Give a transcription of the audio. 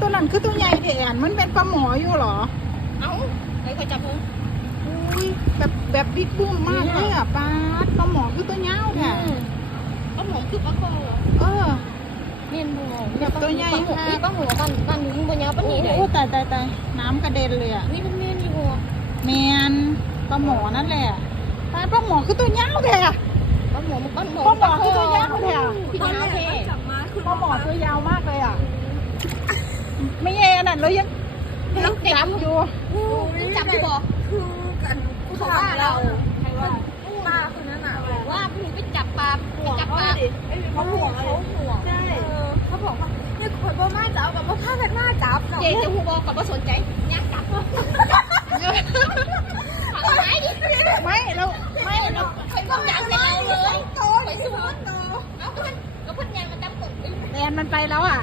ตัวนั้นคือตัวใหญ่แทนมันเป็นปลาหมออยู่เหรอเอ้าใครเคยจับมึงอุ้ยแบบบิ๊กบูมมากเลยอ่ะปลาหมอคือตัวเงาแท้ปลาหมอคือปลาคอเออเมียนบัวแบบตัวใหญ่ค่ะปลาหัวบ้านหนูมึงปัญญาปะนี่เลย โอ้ตายน้ำกระเด็นเลยอ่ะนี่เป็นเมียนอยู่หัวแมนปลาหมอนั่นแหละปลาหมอคือตัวเงาแท้ปลาหมอคือตัวยาวแท้พี่ยาวแท้ปลาหมอตัวยาวมากเลยอ่ะไม่แย่น่ะแล้วยังจับอยู่จับกูบอกคือกันกูถามเราใครว่าป้าคนนั้นอ่ะว่าพี่ไปจับปลาเขาห่วงเขาห่วงใช่เขาบอกว่าเนี่ยคนบ้ามาจับกับบ้าผ้ากันหน้าจับเจ๊จะหูบอกกับว่าสนใจยากจับไม่เราใครก็อยากให้เราเลยโตไปสู้โตแล้วก็พันยางมาจับกดแอนมันไปแล้วอ่ะ